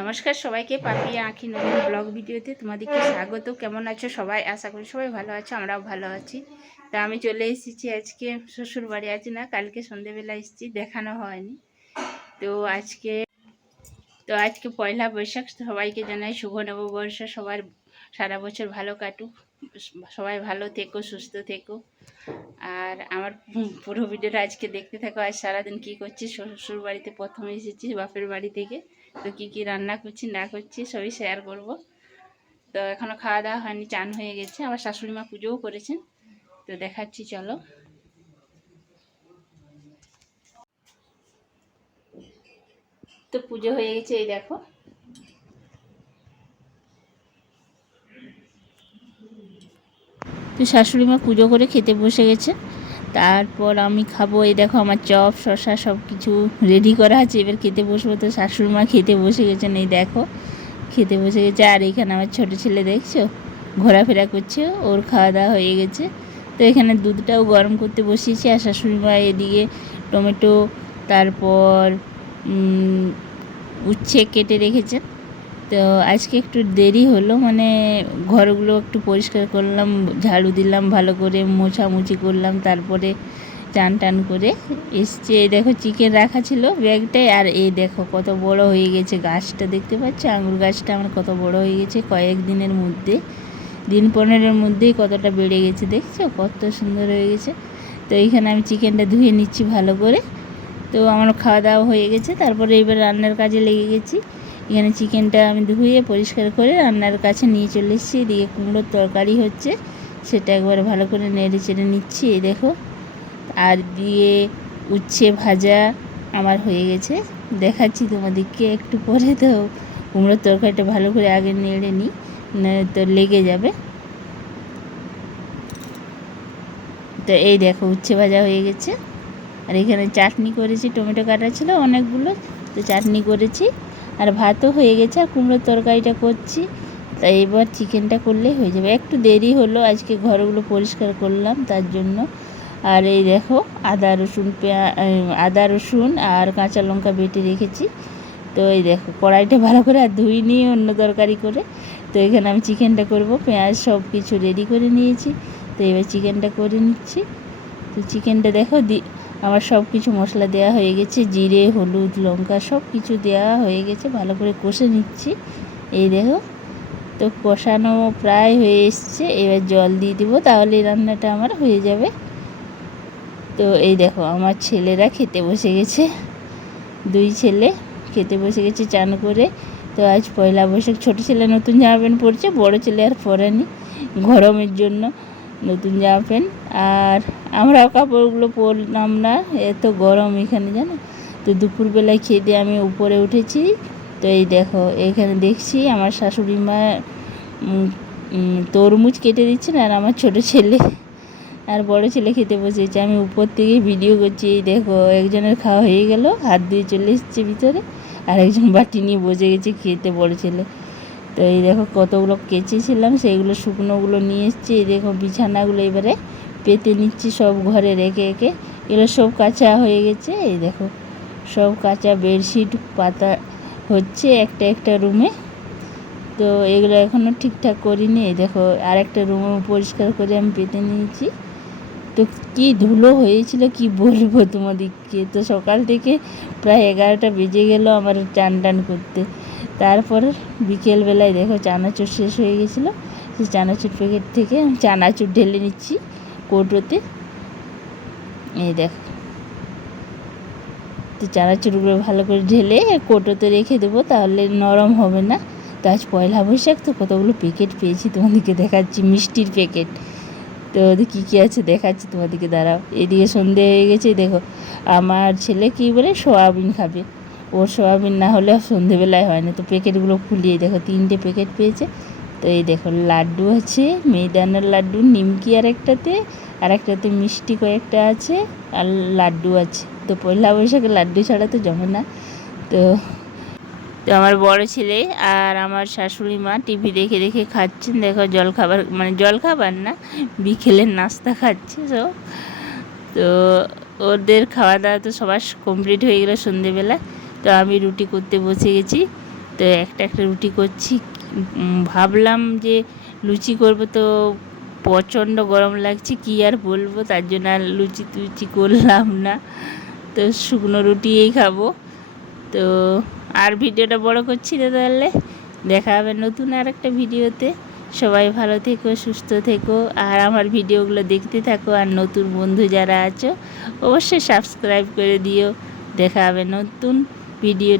নমস্কার সবাইকে, পাপিয়া আঁখি নতুন ব্লগ ভিডিওতে তোমাদেরকে স্বাগত। কেমন আছো সবাই? আশা করি সবাই ভালো আছো, আমরাও ভালো আছি। তা আমি চলে এসেছি আজকে শ্বশুর বাড়ি। আজ না, কালকে সন্ধেবেলা এসেছি, দেখানো হয়নি। তো আজকে পয়লা বৈশাখ। সবাইকে জানাই শুভ নববর্ষ। সবার সারা বছর ভালো কাটুক, সবাই ভালো থেকো, সুস্থ থেকো। আর আমার পুরো ভিডিওটা আজকে দেখতে থাকো। আজ সারাদিন কী করছি, শ্বশুর বাড়িতে প্রথমে এসেছি বাপের বাড়ি থেকে। তো কী রান্না করছি না করছি সবই শেয়ার করব। তো এখনও খাওয়া দাওয়া হয়নি, চান হয়ে গেছে। আমার শাশুড়ি মা পুজোও করেছেন, তো দেখাচ্ছি চলো। তো পুজো হয়ে গেছে, এই দেখো। তো শাশুড়ি মা পুজো করে খেতে বসে গেছে, তারপর আমি খাবো। এই দেখো আমার চপ শসা সব কিছু রেডি করা আছে, এবার খেতে বসবো। তো শাশুড়ি মা খেতে বসে গেছেন, এই দেখো খেতে বসে গেছে। আর এখানে আমার ছোটো ছেলে দেখছো ঘোরাফেরা করছে, ওর খাওয়া দাওয়া হয়ে গেছে। তো এখানে দুধটাও গরম করতে বসিয়েছি। আর শাশুড়ি মা এদিকে টমেটো তারপর উচ্ছে কেটে রেখেছেন। তো আজকে একটু দেরি হলো, মানে ঘরগুলো একটু পরিষ্কার করলাম, ঝাড়ু দিলাম, ভালো করে মোছামুছি করলাম, তারপরে চান টান করে এসছে। এই দেখো চিকেন রাখা ছিল ব্যাগটায়। আর এই দেখো কত বড় হয়ে গেছে গাছটা, দেখতে পাচ্ছ আঙুর গাছটা আমার কত বড় হয়ে গেছে। কয়েকদিনের মধ্যে, দিন 15-এর মধ্যেই কতটা বেড়ে গেছে, দেখছো কত সুন্দর হয়ে গেছে। তো এইখানে আমি চিকেনটা ধুয়ে নিচ্ছি ভালো করে। তো আমার খাওয়া দাওয়া হয়ে গেছে, তারপরে এবার রান্নার কাজে লেগে গেছি। এখানে চিকেনটা আমি ধুয়ে পরিষ্কার করে রান্নার কাছে নিয়ে চলে এসেছি। এদিকে কুমড়োর তরকারি হচ্ছে, সেটা একবার ভালো করে নেড়ে চেড়ে নিচ্ছি। এই দেখো, আর দিয়ে উচ্ছে ভাজা আমার হয়ে গেছে, দেখাচ্ছি তোমাদেরকে একটু পরে। তো কুমড়োর তরকারিটা ভালো করে আগে নেড়ে নিই, তো লেগে যাবে। তো এই দেখো উচ্ছে ভাজা হয়ে গেছে। আর এখানে চাটনি করেছি, টমেটো কাটা ছিল অনেকগুলো, তো চাটনি করেছি। আর ভাতও হয়ে গেছে, আর কুমড়োর তরকারিটা করছি। তাই এবার চিকেনটা করলেই হয়ে যাবে। একটু দেরি হলো, আজকে ঘরগুলো পরিষ্কার করলাম তার জন্য। আর এই দেখো আদা রসুন আর কাঁচা লঙ্কা বেটে রেখেছি। তো এই দেখো কড়াইটা ভালো করে আর ধুই নিয়ে অন্য তরকারি করে। তো এখানে আমি চিকেনটা করব, পেঁয়াজ সব কিছু রেডি করে নিয়েছি। তো এবার চিকেনটা করে নিচ্ছি। তো চিকেনটা দেখো আমার সব কিছু মশলা দেওয়া হয়ে গেছে, জিরে হলুদ লঙ্কা সব কিছু দেওয়া হয়ে গেছে, ভালো করে কষে নিচ্ছি। এই দেখো, তো কষানো প্রায় হয়ে এসছে। এবার জল দিয়ে দেবো, তাহলে রান্নাটা আমার হয়ে যাবে। তো এই দেখো আমার ছেলেরা খেতে বসে গেছে, দুই ছেলে খেতে বসে গেছে চান করে। তো আজ পয়লা বৈশাখ। ছোটো ছেলে নতুন জামা প্যান্ট পরছে, বড়ো ছেলে আর পরেনি গরমের জন্য নতুন জামা প্যান্ট। আর আমরাও কাপড়গুলো পরলাম না, এত গরম এখানে জানো। তো দুপুরবেলায় খেয়ে দিয়ে আমি উপরে উঠেছি। তো এই দেখো এখানে দেখছি আমার শাশুড়ি মা তরমুজ কেটে দিচ্ছেন, আর আমার ছোটো ছেলে আর বড় ছেলে খেতে বসেছে। আমি উপর থেকে ভিডিও করছি। এই দেখো একজনের খাওয়া হয়ে গেল, হাত দিয়ে চলে এসছে ভিতরে, আর একজন বাটি নিয়ে বসে গেছে খেতে, বড় ছেলে। তো এই দেখো কতগুলো কেচেছিলাম, সেইগুলো শুকনোগুলো নিয়ে এসছি। এই দেখো বিছানাগুলো এবারে পেতে নিচ্ছি সব ঘরে রেখে একে। এগুলো সব কাঁচা হয়ে গেছে, এই দেখো সব কাঁচা। বেডশিট পাতা হচ্ছে একটা একটা রুমে। তো এগুলো এখনও ঠিকঠাক করিনি। এই দেখো আর একটা রুম পরিষ্কার করে আমি পেতে নিয়েছি। তো কি ধুলো হয়েছিল কি বলবো তোমাদেরকে। তো সকাল থেকে প্রায় 11টা বেজে গেল আমার চান টান করতে। তারপর বিকেলবেলায় দেখো চানাচুর শেষ হয়ে গেছিলো, সেই চানাচুর প্যাকেট থেকে আমি চানাচুর ঢেলে নিচ্ছি কৌটোতে। এই দেখো, তো চানাচুরগুলো ভালো করে ঢেলে কৌটোতে রেখে দেবো, তাহলে নরম হবে না। তো আজ পয়লা বৈশাখ, তো কতগুলো প্যাকেট পেয়েছি তোমাদেরকে দেখাচ্ছি, মিষ্টির প্যাকেট। তো ওদের কী কী আছে দেখাচ্ছি তোমাদেরকে, দাঁড়াও। এদিকে সন্ধে হয়ে গেছে, দেখো আমার ছেলে কী বলে সোয়াবিন খাবে, ওর সোয়াবিন না হলে সন্ধেবেলায় হয় না। তো প্যাকেটগুলো খুলিয়ে দেখো 3টে প্যাকেট পেয়েছে। তো এই দেখো লাড্ডু আছে, মিহিদানার লাড্ডু, নিমকি আর একটাতে মিষ্টি কয়েকটা আছে, আর লাড্ডু আছে। তো পয়লা বৈশাখে লাড্ডু ছাড়া তো জমে না। তো তো আমার বড় ছেলে আর আমার শাশুড়ি মা টিভি দেখে দেখে খাচ্ছেন। দেখো জলখাবার, মানে জলখাবার না, বিকেলের নাস্তা খাচ্ছে সব। তো ওদের খাওয়া দাওয়া তো সবার কমপ্লিট হয়ে গেলো সন্ধেবেলা। তো আমি রুটি করতে বসে গেছি। তো একটা একটা রুটি করছি। ভাবলাম যে লুচি করব, তো প্রচণ্ড গরম লাগছে, কি আর বলবো, তার জন্য আর লুচি টুচি করলাম না। তো শুকনো রুটিই খাবো। তো আর ভিডিওটা বড় করছি না, তাহলে দেখা হবে নতুন আর একটা ভিডিওতে। সবাই ভালো থেকো, সুস্থ থেকো, আর আমার ভিডিওগুলো দেখতে থাকো। আর নতুন বন্ধু যারা আছো অবশ্যই সাবস্ক্রাইব করে দিও। দেখা হবে নতুন ভিডিও।